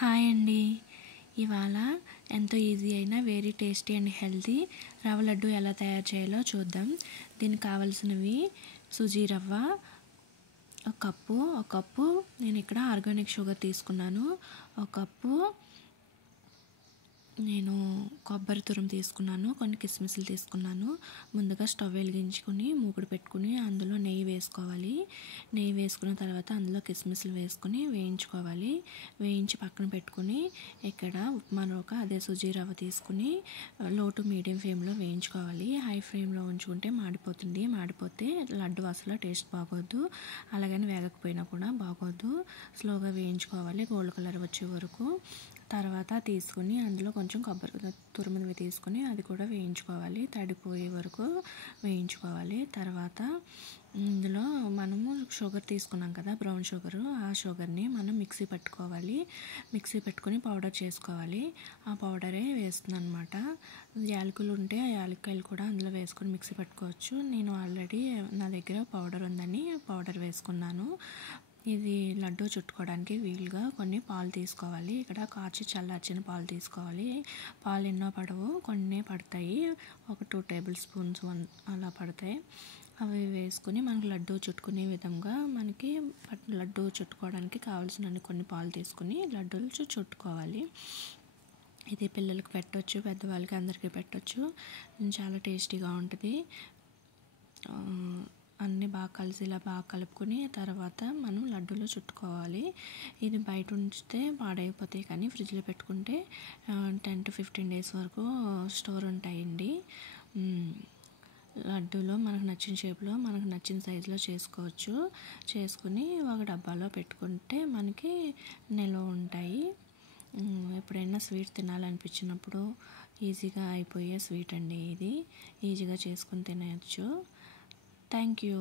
Hi అండి. ఇవాళ ఎంతో ఈజీ అయిన వెరీ టేస్టీ అండ్ హెల్తీ రవ్వ లడ్డు ఎలా తయారు చేయాలో చూద్దాం. దీనికి కావాల్సినవి సుజీ రవ్వ ఒక కప్పు నేను ఇక్కడ ఆర్గానిక్ షుగర్ తీసుకున్నాను. ఒక కప్పు నేను కొబ్బరి తురుము తీసుకున్నాను. కొన్ని కిస్మిస్లు తీసుకున్నాను. ముందుగా స్టవ్ వెలిగించుకుని మూకుడు పెట్టుకుని అందులో నెయ్యి వేసుకోవాలి. నెయ్యి వేసుకున్న తర్వాత అందులో కిస్మిస్లు వేసుకుని వేయించుకోవాలి. వేయించి పక్కన పెట్టుకుని ఇక్కడ ఉప్మా రవ్వ అదే సుజీ రవ్వ తీసుకుని లో టు మీడియం ఫ్లేమ్లో వేయించుకోవాలి. హై ఫ్లేమ్లో ఉంచుకుంటే మాడిపోతుంది. మాడిపోతే లడ్డు అసలు టేస్ట్ బాగోదు. అలాగని వేగకపోయినా కూడా బాగోదు. స్లోగా వేయించుకోవాలి గోల్డ్ కలర్ వచ్చే వరకు. తర్వాత తీసుకుని అందులో కొంచెం కొబ్బరి తురుమువి తీసుకుని అది కూడా వేయించుకోవాలి. తడిపోయే వరకు వేయించుకోవాలి. తర్వాత ఇందులో మనము షుగర్ తీసుకున్నాం కదా, బ్రౌన్ షుగరు, ఆ షుగర్ని మనం మిక్సీ పట్టుకోవాలి. మిక్సీ పెట్టుకొని పౌడర్ చేసుకోవాలి. ఆ పౌడరే వేస్తున్నాను అనమాట. యాలకులు ఉంటే ఆ యాలక్కాయలు కూడా అందులో వేసుకొని మిక్సీ పట్టుకోవచ్చు. నేను ఆల్రెడీ నా దగ్గర పౌడర్ ఉందని పౌడర్ వేసుకున్నాను. ఇది లడ్డు చుట్టుకోవడానికి వీలుగా కొన్ని పాలు తీసుకోవాలి. ఇక్కడ కాచి చల్లార్చిన పాలు తీసుకోవాలి. పాలు ఎన్నో పడవు, కొన్ని పడతాయి. ఒక 2 టేబుల్ స్పూన్స్ అలా పడతాయి. అవి వేసుకుని మనకు లడ్డు చుట్టుకునే విధంగా మనకి లడ్డు చుట్టుకోవడానికి కావాల్సిన కొన్ని పాలు తీసుకుని లడ్డూలు చుట్టుకోవాలి. ఇది పిల్లలకి పెట్టవచ్చు, పెద్దవాళ్ళకి అందరికీ పెట్టవచ్చు. చాలా టేస్టీగా ఉంటుంది. అన్నీ బాగా కలిసిలా బాగా కలుపుకొని తర్వాత మనం లడ్డూలు చుట్టుకోవాలి. ఇది బయట ఉంచితే పాడైపోతాయి, కానీ ఫ్రిడ్జ్లో పెట్టుకుంటే 10 to 15 days వరకు స్టోర్ ఉంటాయండి. లడ్డూలో మనకు నచ్చిన షేప్లో మనకు నచ్చిన సైజులో చేసుకోవచ్చు. చేసుకుని ఒక డబ్బాలో పెట్టుకుంటే మనకి నిల్వ ఉంటాయి. ఎప్పుడైనా స్వీట్ తినాలనిపించినప్పుడు ఈజీగా అయిపోయే స్వీట్ అండి ఇది. ఈజీగా చేసుకుని తినచ్చు. Thank you.